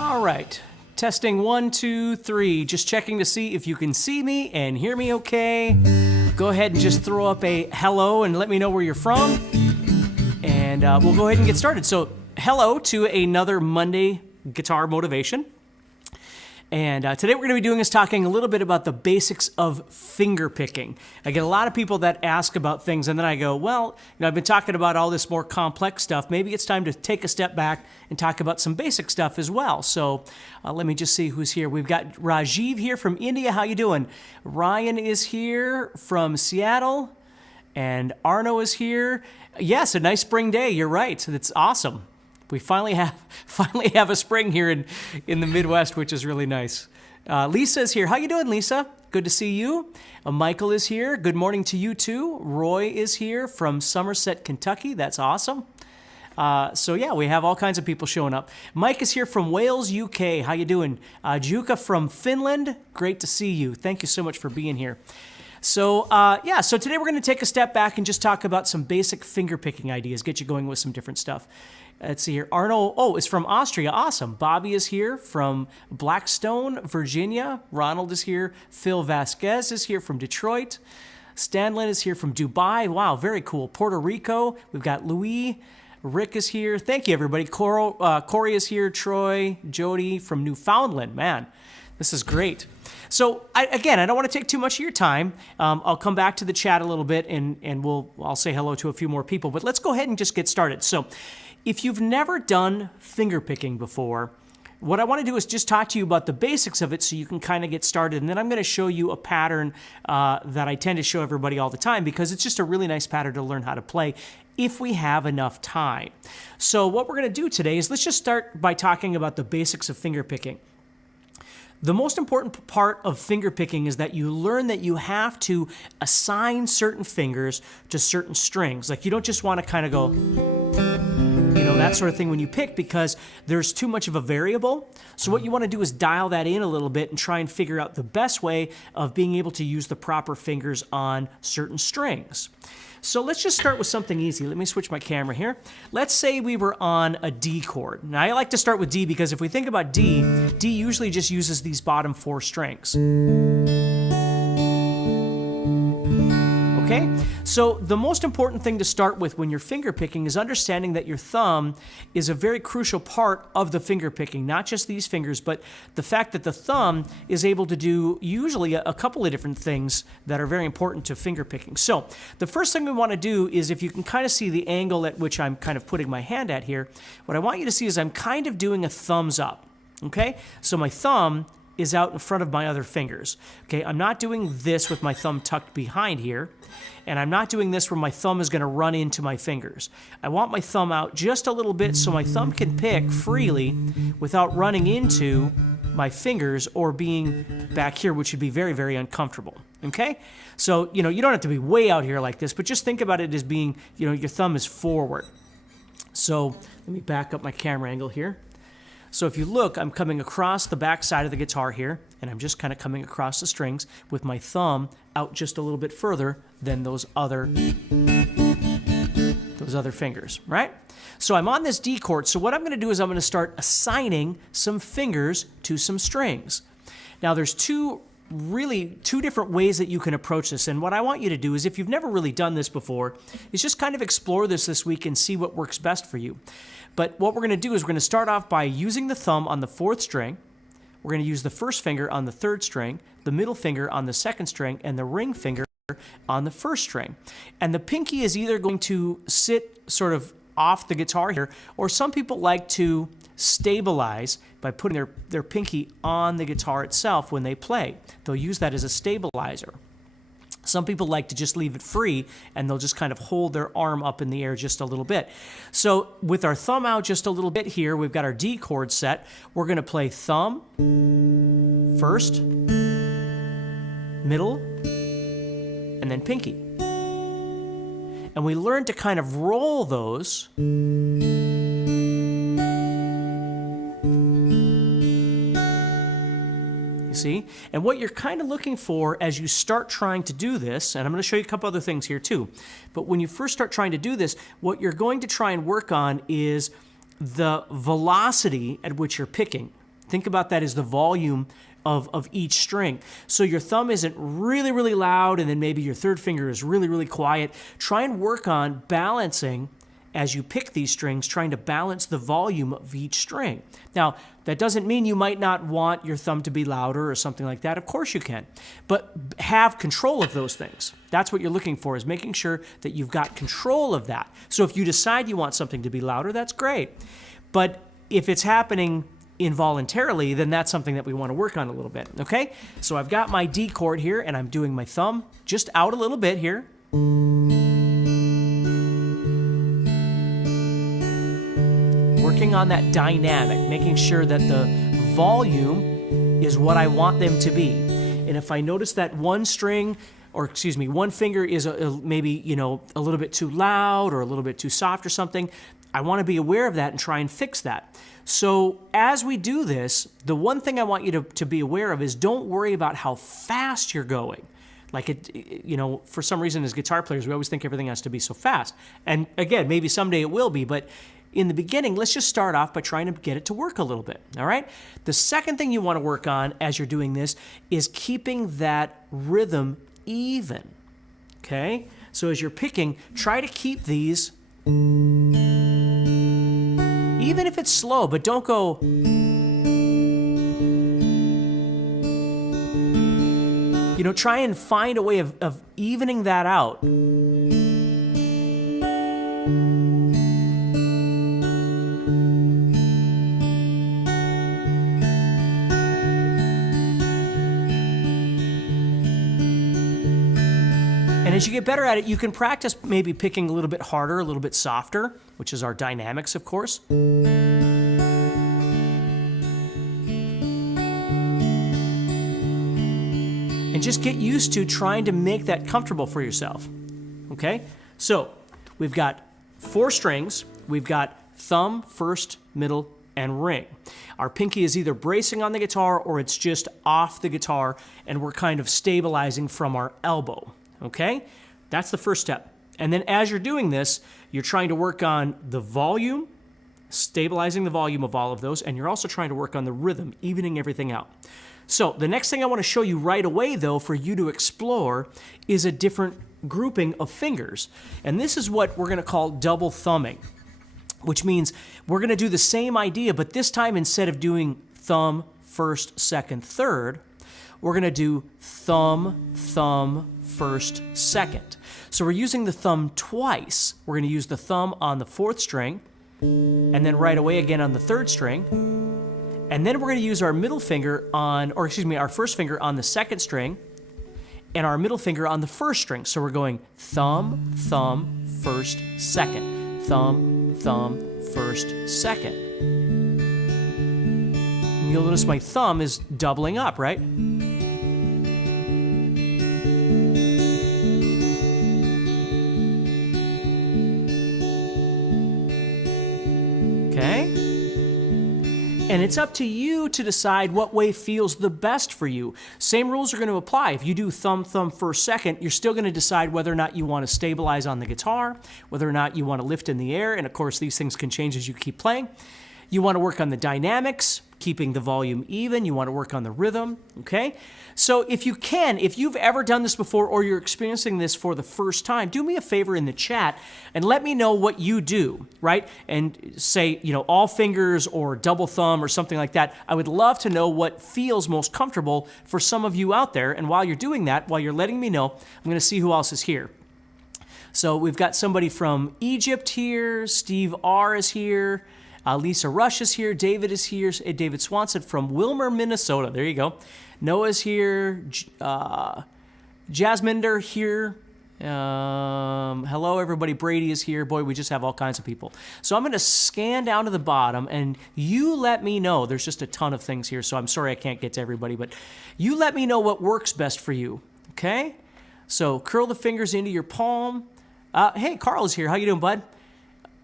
All right. Testing 1, 2, 3. Just checking to see if you can see me and hear me okay. Go ahead and just throw up a hello and let me know where you're from. And we'll go ahead and get started. So hello to another Monday Guitar Motivation. And today we're going to be doing is talking a little bit about the basics of finger picking. I get a lot of people that ask about things and then I go, well, I've been talking about all this more complex stuff. Maybe it's time to take a step back and talk about some basic stuff as well. So let me just see who's here. We've got Rajiv here from India. How you doing? Ryan is here from Seattle. And Arno is here. Yes, a nice spring day. You're right. It's awesome. We finally have a spring here in the Midwest, which is really nice. Lisa is here. How you doing, Lisa? Good to see you. Michael is here. Good morning to you too. Roy is here from Somerset, Kentucky. That's awesome. So yeah, we have all kinds of people showing up. Mike is here from Wales, UK. How you doing? Juka from Finland. Great to see you. Thank you so much for being here. So so today we're going to take a step back and just talk about some basic finger picking ideas, get you going with some different stuff. Let's see here. Arnold, is from Austria. Awesome. Bobby is here from Blackstone, Virginia. Ronald is here. Phil Vasquez is here from Detroit. Stanlin is here from Dubai. Wow, very cool. Puerto Rico. We've got Louis. Rick is here. Thank you, everybody. Corey is here. Troy, Jody from Newfoundland. Man, this is great. So I don't want to take too much of your time. I'll come back to the chat a little bit and I'll say hello to a few more people, but let's go ahead and just get started. So if you've never done finger picking before, what I want to do is just talk to you about the basics of it so you can kind of get started. And then I'm going to show you a pattern that I tend to show everybody all the time because it's just a really nice pattern to learn how to play if we have enough time. So what we're going to do today is let's just start by talking about the basics of finger picking. The most important part of finger picking is that you learn that you have to assign certain fingers to certain strings. Like you don't just want to kind of go, that sort of thing when you pick because there's too much of a variable. So what you want to do is dial that in a little bit and try and figure out the best way of being able to use the proper fingers on certain strings. So let's just start with something easy. Let me switch my camera here. Let's say we were on a D chord. Now I like to start with D because if we think about D, D usually just uses these bottom 4 strings. Okay? So the most important thing to start with when you're finger picking is understanding that your thumb is a very crucial part of the finger picking, not just these fingers, but the fact that the thumb is able to do usually a couple of different things that are very important to finger picking. So the first thing we want to do is if you can kind of see the angle at which I'm kind of putting my hand at here, what I want you to see is I'm kind of doing a thumbs up. Okay? So my thumb is out in front of my other fingers. Okay? I'm not doing this with my thumb tucked behind here. And I'm not doing this where my thumb is going to run into my fingers. I want my thumb out just a little bit so my thumb can pick freely without running into my fingers or being back here, which would be very, very uncomfortable. Okay? So, you don't have to be way out here like this, but just think about it as being, your thumb is forward. So let me back up my camera angle here. So if you look, I'm coming across the back side of the guitar here, and I'm just kind of coming across the strings with my thumb out just a little bit further than those other fingers, right? So I'm on this D chord, so what I'm going to do is I'm going to start assigning some fingers to some strings. Now there's two different ways that you can approach this, and what I want you to do is if you've never really done this before, is just kind of explore this week and see what works best for you. But what we're going to do is we're going to start off by using the thumb on the 4th string. We're going to use the first finger on the 3rd string, the middle finger on the 2nd string, and the ring finger on the 1st string. And the pinky is either going to sit sort of off the guitar here, or some people like to stabilize by putting their pinky on the guitar itself when they play. They'll use that as a stabilizer. Some people like to just leave it free and they'll just kind of hold their arm up in the air just a little bit. So with our thumb out just a little bit here, we've got our D chord set. We're going to play thumb, first, middle, and then pinky. And we learn to kind of roll those see? And what you're kind of looking for as you start trying to do this, and I'm going to show you a couple other things here too, but when you first start trying to do this, what you're going to try and work on is the velocity at which you're picking. Think about that as the volume of each string. So your thumb isn't really, really loud, and then maybe your third finger is really, really quiet. Try and work on balancing as you pick these strings, trying to balance the volume of each string. Now, that doesn't mean you might not want your thumb to be louder or something like that. Of course you can. But have control of those things. That's what you're looking for, is making sure that you've got control of that. So if you decide you want something to be louder, that's great. But if it's happening involuntarily, then that's something that we want to work on a little bit, okay? So I've got my D chord here, and I'm doing my thumb just out a little bit here. Working on that dynamic, making sure that the volume is what I want them to be. And if I notice that one string, or excuse me, one finger is maybe, you know, a little bit too loud or a little bit too soft or something, I want to be aware of that and try and fix that. So as we do this, the one thing I want you to be aware of is don't worry about how fast you're going. Like you know, for some reason as guitar players, we always think everything has to be so fast. And again, maybe someday it will be, but in the beginning, let's just start off by trying to get it to work a little bit, all right? The second thing you want to work on as you're doing this is keeping that rhythm even, okay? So as you're picking, try to keep these, even if it's slow, but don't go, you know, try and find a way of evening that out. And as you get better at it, you can practice maybe picking a little bit harder, a little bit softer, which is our dynamics, of course. And just get used to trying to make that comfortable for yourself, okay? So we've got 4 strings. We've got thumb, first, middle, and ring. Our pinky is either bracing on the guitar or it's just off the guitar, and we're kind of stabilizing from our elbow. Okay? That's the first step. And then as you're doing this, you're trying to work on the volume, stabilizing the volume of all of those, and you're also trying to work on the rhythm, evening everything out. So the next thing I want to show you right away, though, for you to explore is a different grouping of fingers. And this is what we're going to call double thumbing, which means we're going to do the same idea, but this time instead of doing thumb, first, second, third, we're going to do thumb, thumb, first, second. So we're using the thumb twice. We're going to use the thumb on the 4th string, and then right away again on the 3rd string. And then we're going to use our middle finger on, or excuse me, our first finger on the 2nd string, and our middle finger on the 1st string. So we're going thumb, thumb, first, second. Thumb, thumb, first, second. And you'll notice my thumb is doubling up, right? Okay? And it's up to you to decide what way feels the best for you. Same rules are going to apply. If you do thumb, thumb, first, second, you're still going to decide whether or not you want to stabilize on the guitar, whether or not you want to lift in the air, and of course these things can change as you keep playing. You want to work on the dynamics, keeping the volume even. You want to work on the rhythm, okay? So if you can, if you've ever done this before or you're experiencing this for the first time, do me a favor in the chat and let me know what you do, right? And say, you know, all fingers or double thumb or something like that. I would love to know what feels most comfortable for some of you out there. And while you're doing that, while you're letting me know, I'm going to see who else is here. So we've got somebody from Egypt here. Steve R. is here. Lisa Rush is here. David is here. David Swanson from Wilmer, Minnesota. There you go. Noah's here. Jasminder here. Hello, everybody. Brady is here. Boy, we just have all kinds of people. So I'm going to scan down to the bottom, and you let me know. There's just a ton of things here, so I'm sorry I can't get to everybody, but you let me know what works best for you, okay? So curl the fingers into your palm. Hey, Carl is here. How you doing, bud?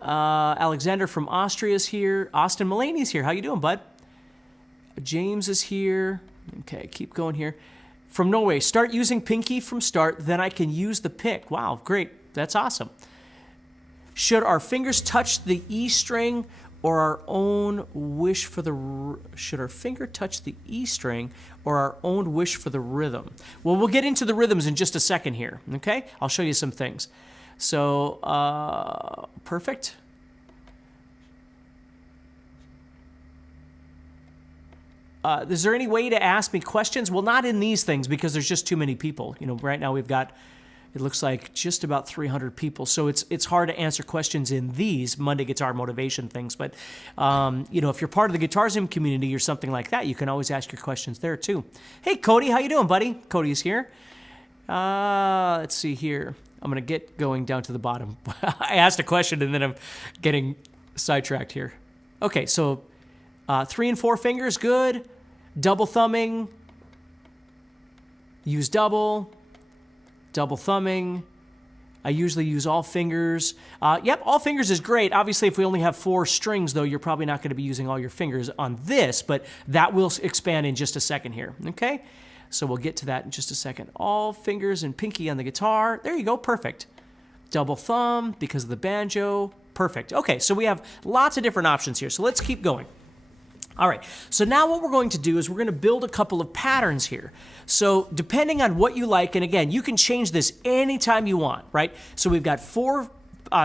Alexander from Austria is here. Austin Mulaney is here. How you doing, bud? James is here. Okay, keep going here. From Norway, start using pinky from start, then I can use the pick. Wow, great. That's awesome. Should our fingers touch the E string or our own wish for should our finger touch the E string or our own wish for the rhythm? Well, we'll get into the rhythms in just a second here, okay? I'll show you some things. So, perfect. Is there any way to ask me questions? Well, not in these things because there's just too many people. You know, right now we've got, it looks like just about 300 people. So it's hard to answer questions in these Monday Guitar Motivation things. But, you know, if you're part of the Guitar Zoom community or something like that, you can always ask your questions there too. Hey, Cody, how you doing, buddy? Cody's here. Let's see here. I'm going to get going down to the bottom. I asked a question and then I'm getting sidetracked here. Okay, so 3 and 4 fingers, good. Double thumbing, use double thumbing. I usually use all fingers. Yep, all fingers is great. Obviously, if we only have 4 strings, though, you're probably not going to be using all your fingers on this, but that will expand in just a second here, okay? So we'll get to that in just a second. All fingers and pinky on the guitar. There you go, perfect. Double thumb because of the banjo, perfect. Okay, so we have lots of different options here, so let's keep going. All right, so now what we're going to do is we're going to build a couple of patterns here. So depending on what you like, and again, you can change this anytime you want, right? So we've got 4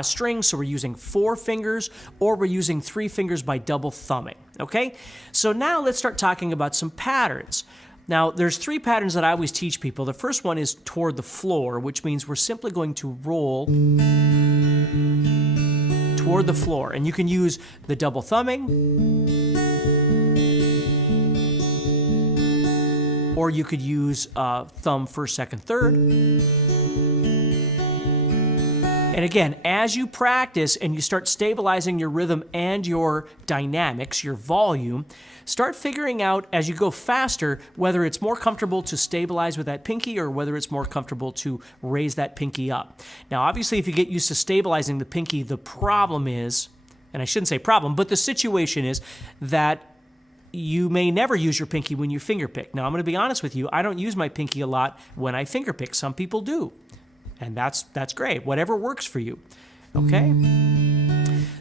strings, so we're using 4 fingers, or we're using 3 fingers by double thumbing, okay? So now let's start talking about some patterns. Now, there's 3 patterns that I always teach people. The first one is toward the floor, which means we're simply going to roll toward the floor. And you can use the double thumbing, or you could use thumb first, second, third. And again, as you practice and you start stabilizing your rhythm and your dynamics, your volume, start figuring out as you go faster whether it's more comfortable to stabilize with that pinky or whether it's more comfortable to raise that pinky up. Now, obviously, if you get used to stabilizing the pinky, the problem is, and I shouldn't say problem, but the situation is that you may never use your pinky when you finger pick. Now, I'm going to be honest with you, I don't use my pinky a lot when I finger pick. Some people do. And that's great. Whatever works for you. Okay?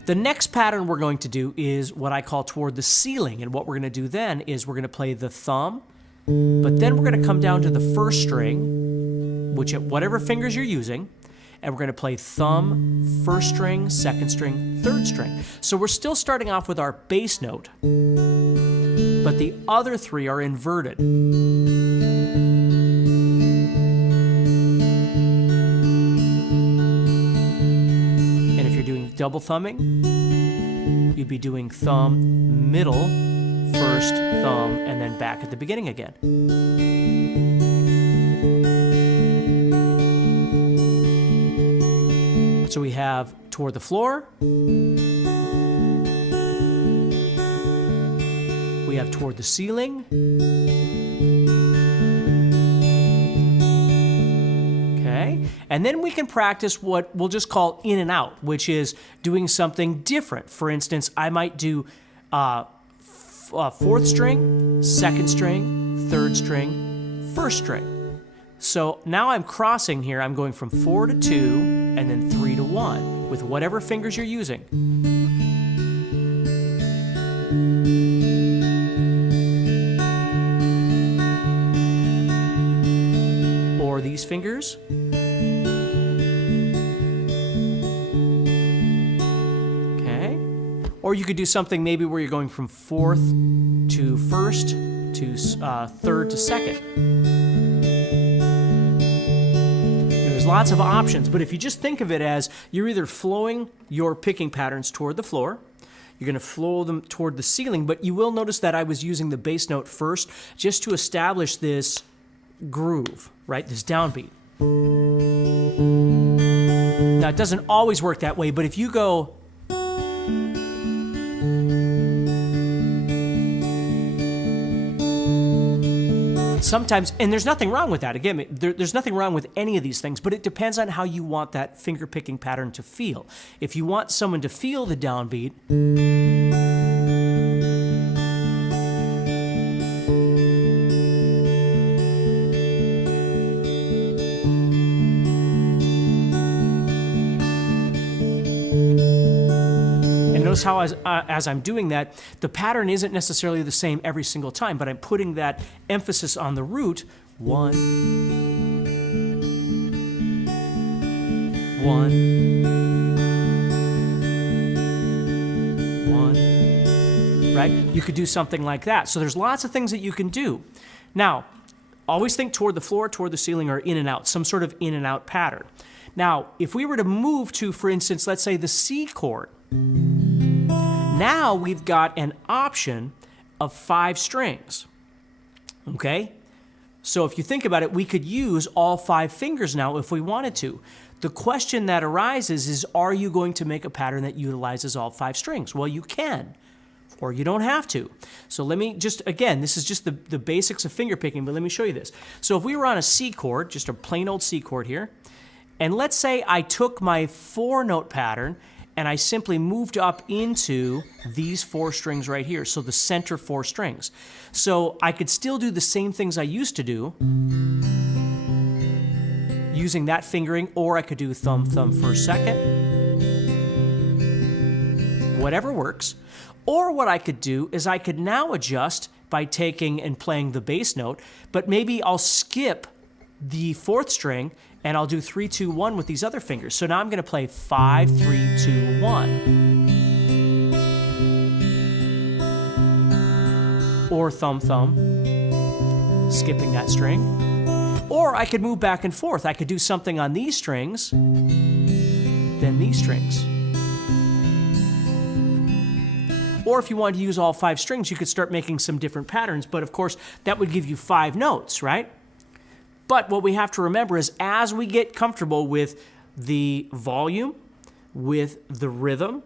The next pattern we're going to do is what I call toward the ceiling. And what we're going to do then is we're going to play the thumb, but then we're going to come down to the first string, which at whatever fingers you're using, and we're going to play thumb, first string, second string, third string. So we're still starting off with our bass note, but the other 3 are inverted. Double thumbing, you'd be doing thumb, middle, first, thumb, and then back at the beginning again. So we have toward the floor, we have toward the ceiling, and then we can practice what we'll just call in and out, which is doing something different. For instance, I might do 4th string, 2nd string, 3rd string, 1st string. So now I'm crossing here. I'm going from 4 to 2 and then 3 to 1 with whatever fingers you're using. Or these fingers. Or you could do something maybe where you're going from 4th to 1st to 3rd to 2nd. There's lots of options, but if you just think of it as you're either flowing your picking patterns toward the floor, you're going to flow them toward the ceiling, but you will notice that I was using the bass note first just to establish this groove, right? This downbeat. Now, it doesn't always work that way, but if you go sometimes, and there's nothing wrong with that. Again, there's nothing wrong with any of these things, but it depends on how you want that finger picking pattern to feel. If you want someone to feel the downbeat, notice how as I'm doing that, the pattern isn't necessarily the same every single time, but I'm putting that emphasis on the root. 1, 1, 1, right? You could do something like that. So there's lots of things that you can do. Now, always think toward the floor, toward the ceiling, or in and out, some sort of in and out pattern. Now, if we were to move to, for instance, let's say the C chord, now we've got an option of 5 strings, okay? So if you think about it, we could use all 5 fingers now if we wanted to. The question that arises is, are you going to make a pattern that utilizes all 5 strings? Well, you can, or you don't have to. So let me just, again, this is just the basics of finger picking, but let me show you this. So if we were on a C chord, just a plain old C chord here, and let's say I took my 4-note pattern and I simply moved up into these 4 strings right here, so the center 4 strings. So I could still do the same things I used to do using that fingering, or I could do thumb, thumb, first, second. Whatever works. Or what I could do is I could now adjust by taking and playing the bass note, but maybe I'll skip the 4th string and I'll do 3, 2, 1 with these other fingers. So now I'm going to play 5, 3, 2, 1. Or thumb, thumb, skipping that string. Or I could move back and forth. I could do something on these strings, then these strings. Or if you wanted to use all 5 strings, you could start making some different patterns, but of course, that would give you 5 notes, right? But what we have to remember is as we get comfortable with the volume, with the rhythm,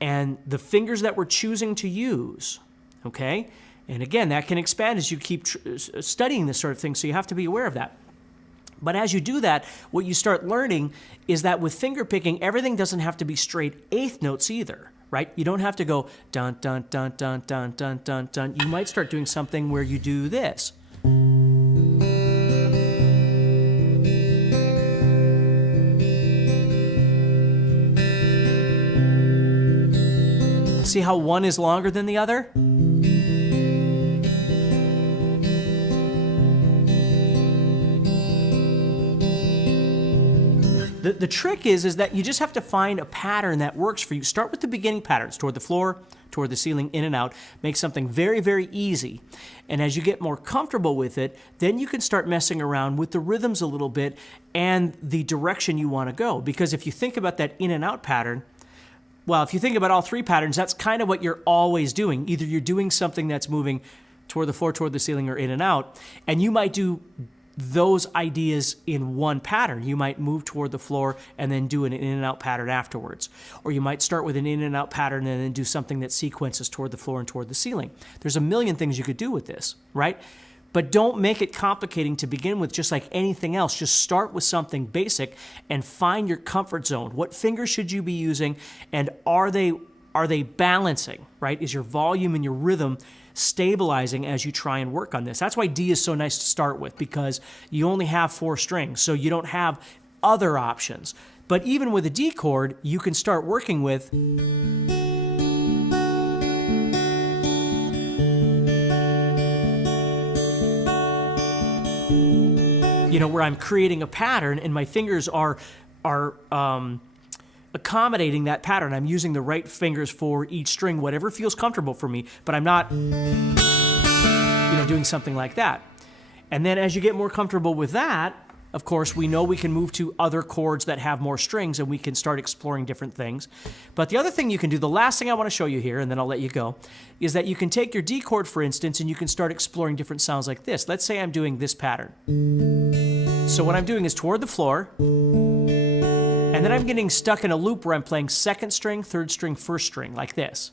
and the fingers that we're choosing to use, okay? And again, that can expand as you keep studying this sort of thing, so you have to be aware of that. But as you do that, what you start learning is that with finger picking, everything doesn't have to be straight 8th notes either, right? You don't have to go dun, dun, dun, dun, dun, dun, dun, dun. You might start doing something where you do this. See how one is longer than the other? The trick is that you just have to find a pattern that works for you. Start with the beginning patterns, toward the floor, toward the ceiling, in and out. Make something very, very easy. And as you get more comfortable with it, then you can start messing around with the rhythms a little bit and the direction you want to go. Because if you think about that in and out pattern, well, if you think about all 3 patterns, that's kind of what you're always doing. Either you're doing something that's moving toward the floor, toward the ceiling, or in and out, and you might do those ideas in one pattern. You might move toward the floor and then do an in and out pattern afterwards. Or you might start with an in and out pattern and then do something that sequences toward the floor and toward the ceiling. There's a million things you could do with this, right? But don't make it complicating to begin with, just like anything else. Just start with something basic and find your comfort zone. What fingers should you be using, and are they balancing, right? Is your volume and your rhythm stabilizing as you try and work on this? That's why D is so nice to start with, because you only have 4 strings, so you don't have other options. But even with a D chord, you can start working with where I'm creating a pattern and my fingers are accommodating that pattern. I'm using the right fingers for each string, whatever feels comfortable for me, but I'm not, doing something like that. And then as you get more comfortable with that, of course, we know we can move to other chords that have more strings and we can start exploring different things. But the other thing you can do, the last thing I want to show you here, and then I'll let you go, is that you can take your D chord, for instance, and you can start exploring different sounds like this. Let's say I'm doing this pattern. So what I'm doing is toward the floor, and then I'm getting stuck in a loop where I'm playing 2nd string, 3rd string, 1st string, like this.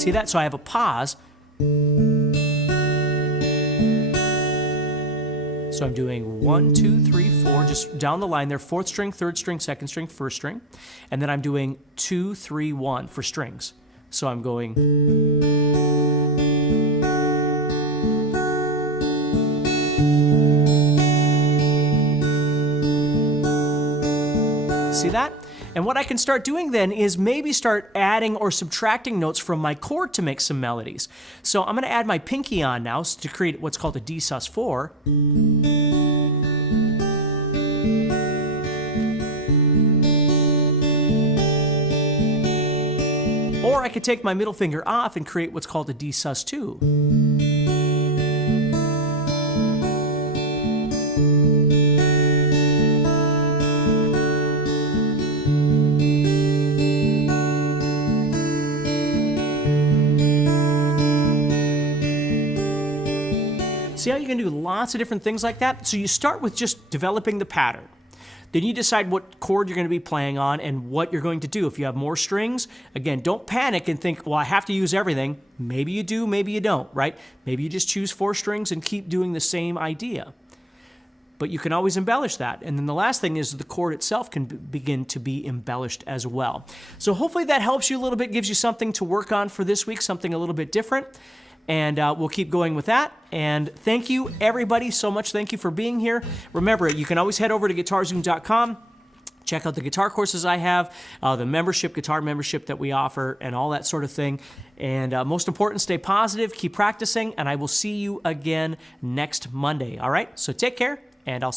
See that? So I have a pause. So I'm doing 1, 2, 3, 4, just down the line there, 4th string, 3rd string, 2nd string, 1st string. And then I'm doing 2, 3, 1 for strings. So I'm going. See that? And what I can start doing then is maybe start adding or subtracting notes from my chord to make some melodies. So I'm going to add my pinky on now to create what's called a D sus4. Or I could take my middle finger off and create what's called a D sus2. See how you can do lots of different things like that? So you start with just developing the pattern. Then you decide what chord you're going to be playing on and what you're going to do. If you have more strings, again, don't panic and think, well, I have to use everything. Maybe you do, maybe you don't, right? Maybe you just choose 4 strings and keep doing the same idea. But you can always embellish that. And then the last thing is the chord itself can begin to be embellished as well. So hopefully that helps you a little bit, gives you something to work on for this week, something a little bit different. And we'll keep going with that. And thank you, everybody, so much. Thank you for being here. Remember, you can always head over to guitarzoom.com. Check out the guitar courses I have, the membership, guitar membership that we offer, and all that sort of thing. And most important, stay positive, keep practicing, and I will see you again next Monday. All right? So take care, and I'll